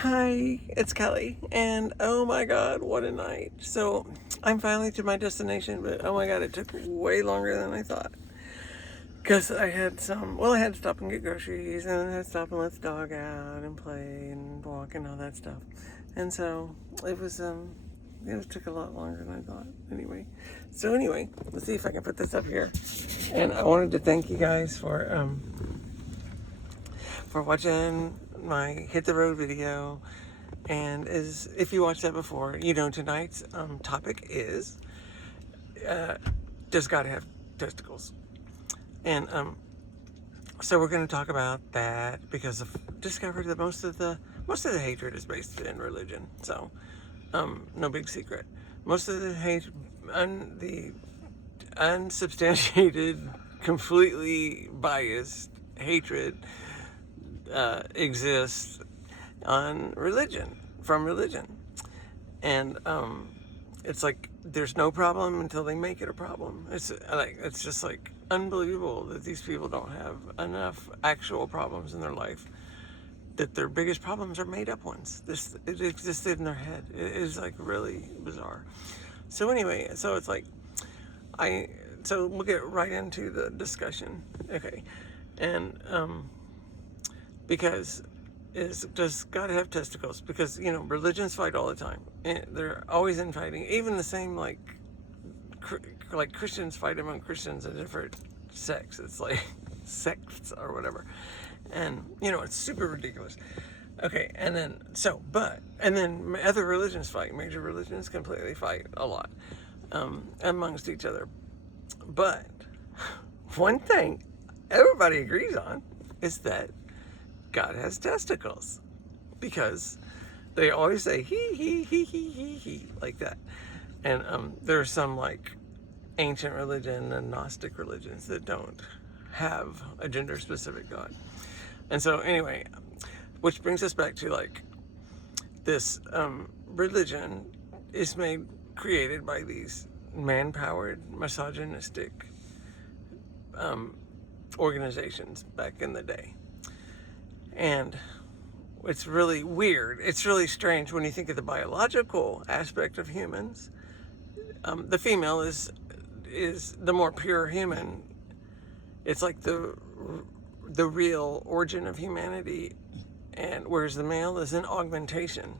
Hi, it's Kelly, and oh my god, what a night. So, I'm finally to my destination, but oh my god, it took way longer than I thought. Because I had I had to stop and get groceries, and then I had to stop and let the dog out and play and walk and all that stuff. And so, it took a lot longer than I thought. Anyway, let's see if I can put this up here. And I wanted to thank you guys for watching my hit the road video. And as if you watched that before, you know tonight's topic is does God have testicles? And so we're going to talk about that because I've discovered that most of the hatred is based in religion. So no big secret. Most of the the unsubstantiated, completely biased hatred exists on from religion. And it's like there's no problem until they make it a problem. It's just like unbelievable that these people don't have enough actual problems in their life, that their biggest problems are made up ones. It existed in their head. It is like really bizarre. So anyway, so it's like so we'll get right into the discussion. Okay. And because does God have testicles? Because religions fight all the time, and they're always infighting. Even the same like Christians fight among Christians in different sects. It's like sects or whatever, and it's super ridiculous. Okay, and then other religions fight. Major religions completely fight a lot amongst each other. But one thing everybody agrees on is that God has testicles, because they always say he like that. And there are some like ancient religion and Gnostic religions that don't have a gender specific God. And so anyway, which brings us back to like this religion is created by these man-powered misogynistic organizations back in the day. And it's really weird. It's really strange when you think of the biological aspect of humans. The female is the more pure human. It's like the real origin of humanity, and whereas the male is an augmentation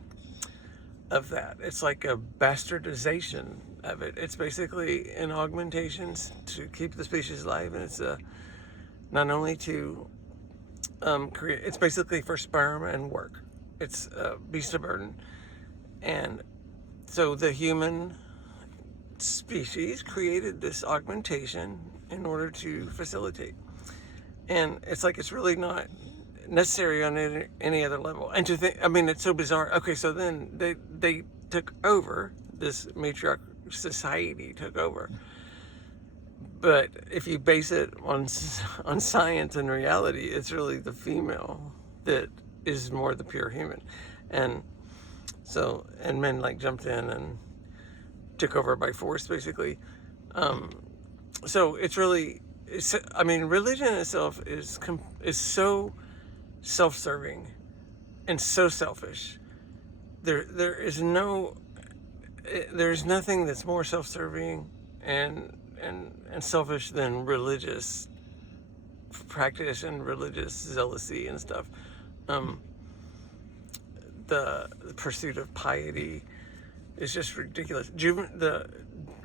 of that. It's like a bastardization of it. It's basically an augmentation to keep the species alive, and it's not only to it's basically for sperm and work. It's a beast of burden. And so the human species created this augmentation in order to facilitate. And it's like it's really not necessary on any other level. And to think, it's so bizarre. Okay, so then they took over, this matriarch society took over. But if you base it on science and reality, it's really the female that is more the pure human. And so, and men like jumped in and took over by force, basically. So it's really, religion itself is so self-serving and so selfish. There's nothing that's more self-serving and selfish than religious practice and religious zealousy and stuff. The pursuit of piety is just ridiculous. The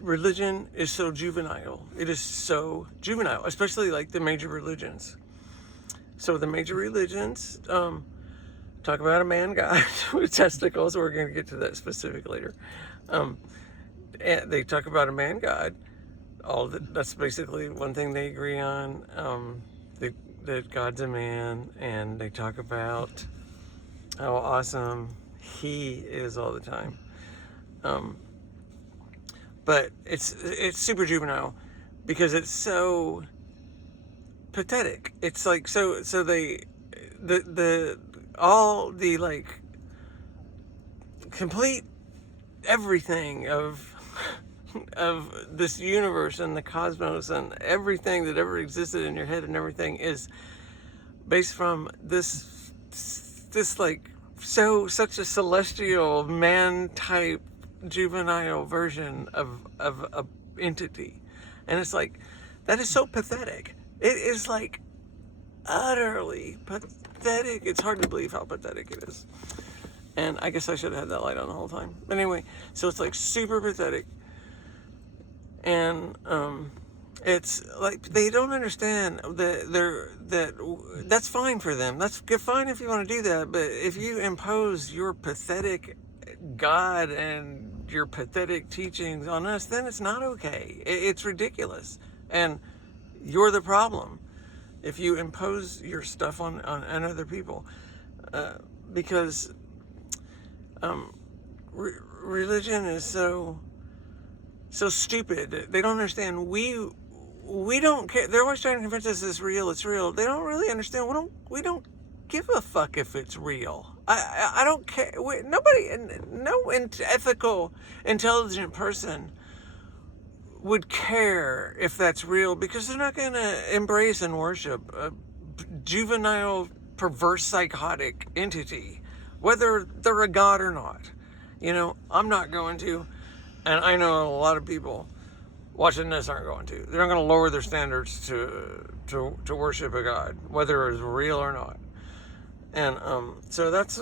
religion is so juvenile. It is so juvenile, especially like the major religions. So the major religions talk about a man god with testicles. We're going to get to that specific later. And they talk about a man god. That's basically one thing they agree on, that God's a man, and they talk about how awesome he is all the time. But it's super juvenile because it's so pathetic. It's like so they all the like complete everything of this universe and the cosmos and everything that ever existed in your head and everything is based from this like such a celestial man type juvenile version of a entity. And it's like, that is so pathetic. It is like utterly pathetic. It's hard to believe how pathetic it is. And I guess I should have had that light on the whole time. But anyway, so it's like super pathetic. And it's like they don't understand that's fine for them. That's fine if you want to do that. But if you impose your pathetic God and your pathetic teachings on us, then it's not okay. It's ridiculous. And you're the problem if you impose your stuff on other people. Because religion is so stupid. They don't understand. We don't care. They're always trying to convince us it's real. It's real. They don't really understand. We don't give a fuck if it's real. I don't care. No ethical, intelligent person would care if that's real, because they're not going to embrace and worship a juvenile, perverse, psychotic entity, whether they're a god or not. You know, I'm not going to, and I know a lot of people watching this aren't going to. They're not going to lower their standards to worship a god, whether it's real or not. And so that's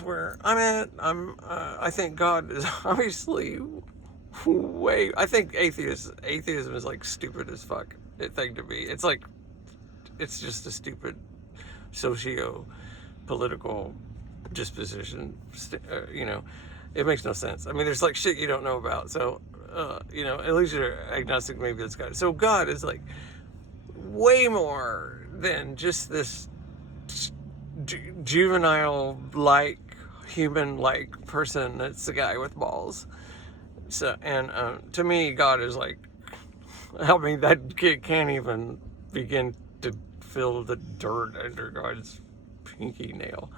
where I'm at. I think God is obviously I think atheism is like stupid as fuck thing to be. It's like, it's just a stupid socio-political disposition. You know, it makes no sense. I mean, there's like shit you don't know about. So, you know, at least you're agnostic, maybe that's God. So God is like way more than just this juvenile-like, human-like person that's the guy with balls. So, and to me, God is like, help me, that kid can't even begin to feel the dirt under God's pinky nail.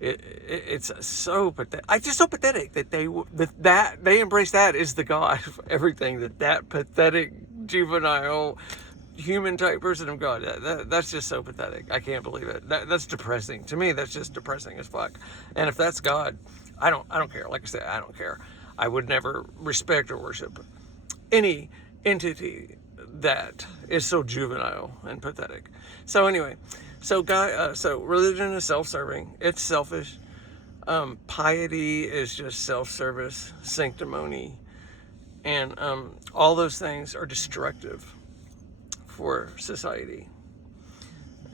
It's so pathetic. It's just so pathetic that they embrace that as the God of everything. That pathetic juvenile human type person of God. That's just so pathetic. I can't believe it. That's depressing to me. That's just depressing as fuck. And if that's God, I don't care. Like I said, I don't care. I would never respect or worship any entity that is so juvenile and pathetic. So anyway, so religion is self-serving. It's selfish. Piety is just self-service, sanctimony, and all those things are destructive for society.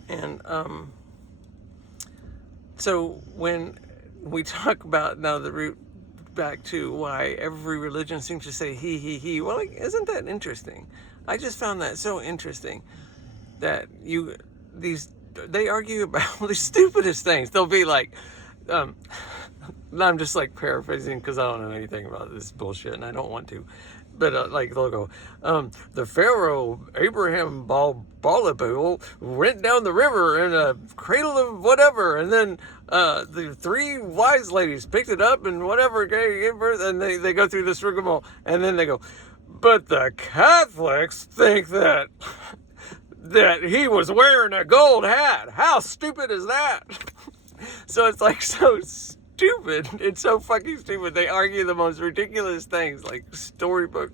And so when we talk about now the root back to why every religion seems to say he, well, like, isn't that interesting? I just found that so interesting that they argue about the stupidest things. They'll be like, I'm just like paraphrasing because I don't know anything about this bullshit and I don't want to. But like they'll go, the Pharaoh Abraham Balabul went down the river in a cradle of whatever, and then the three wise ladies picked it up and whatever gave birth, and they go through this rigmarole, and then they go, but the Catholics think that he was wearing a gold hat. How stupid is that? So it's like so stupid. It's so fucking stupid. They argue the most ridiculous things, like storybook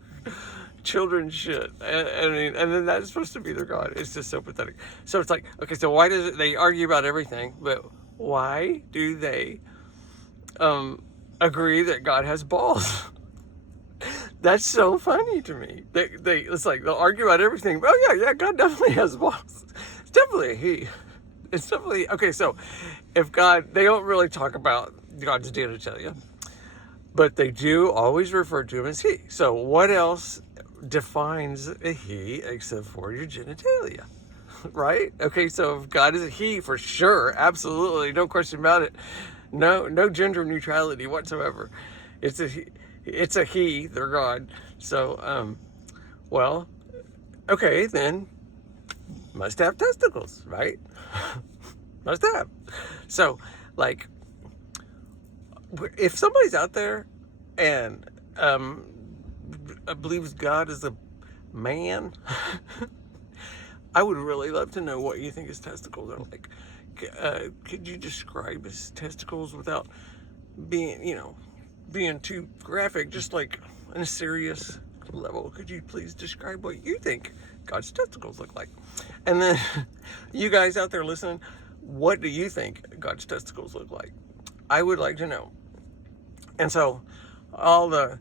children's shit. And then that's supposed to be their God. It's just so pathetic. So it's like, okay, so why does they argue about everything, but why do they agree that God has balls? That's so funny to me. It's like they'll argue about everything. Oh yeah, God definitely has balls. It's definitely a he. It's definitely okay. So if God, they don't really talk about God's genitalia, but they do always refer to him as he. So what else defines a he except for your genitalia, right? Okay, so if God is a he for sure, absolutely, no question about it. No gender neutrality whatsoever. It's a he, they're God. So, well, okay, then must have testicles, right? Must have. So, like, if somebody's out there and believes God is a man, I would really love to know what you think his testicles are like. Could you describe his testicles without being too graphic, just like on a serious level? Could you please describe what you think God's testicles look like? And then you guys out there listening, what do you think God's testicles look like? I would like to know. And so all the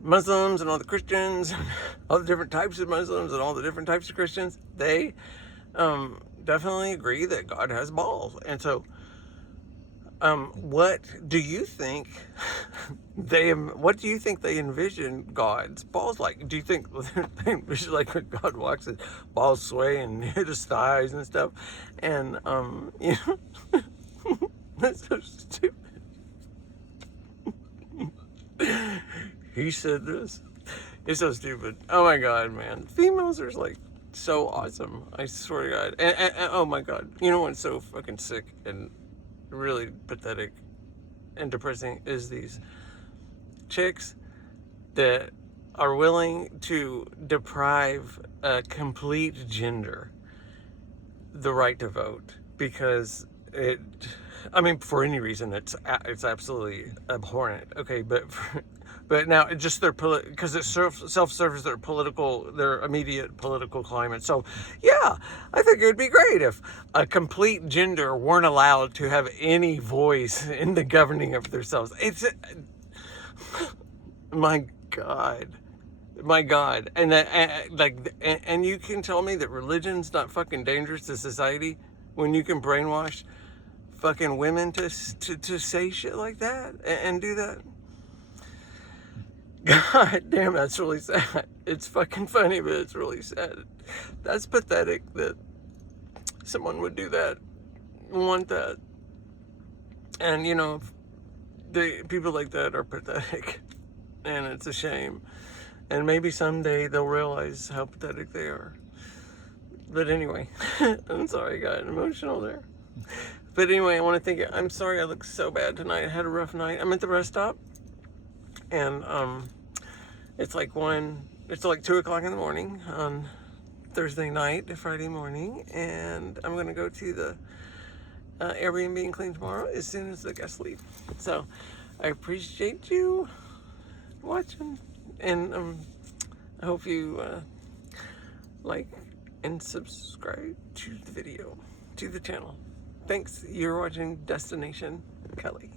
Muslims and all the Christians, all the different types of Muslims and all the different types of Christians, they definitely agree that God has balls. And so what do you think they envision God's balls like? Do you think they envision like when God walks, his balls sway and hit his thighs and stuff? And that's so stupid. He said this. It's so stupid. Oh my God, man. Females are like so awesome. I swear to God. And oh my God. You know what's so fucking sick and really pathetic and depressing is these chicks that are willing to deprive a complete gender the right to vote because for any reason it's absolutely abhorrent. Okay, but now it's just because it self-serves their immediate political climate. So yeah, I think it would be great if a complete gender weren't allowed to have any voice in the governing of themselves. It's my God, and you can tell me that religion's not fucking dangerous to society when you can brainwash fucking women to say shit like that and do that. God damn, that's really sad. It's fucking funny, but it's really sad. That's pathetic that someone would do that, want that. And the people like that are pathetic, and it's a shame. And maybe someday they'll realize how pathetic they are. But anyway, I'm sorry I got emotional there. But anyway, I want to I'm sorry I look so bad tonight. I had a rough night. I'm at the rest stop, and it's like 2 o'clock in the morning on Thursday night to Friday morning, and I'm gonna go to the AirBnB and clean tomorrow as soon as the guests leave. So I appreciate you watching, and I hope you like and subscribe to the channel. Thanks. You're watching Destination Kelly.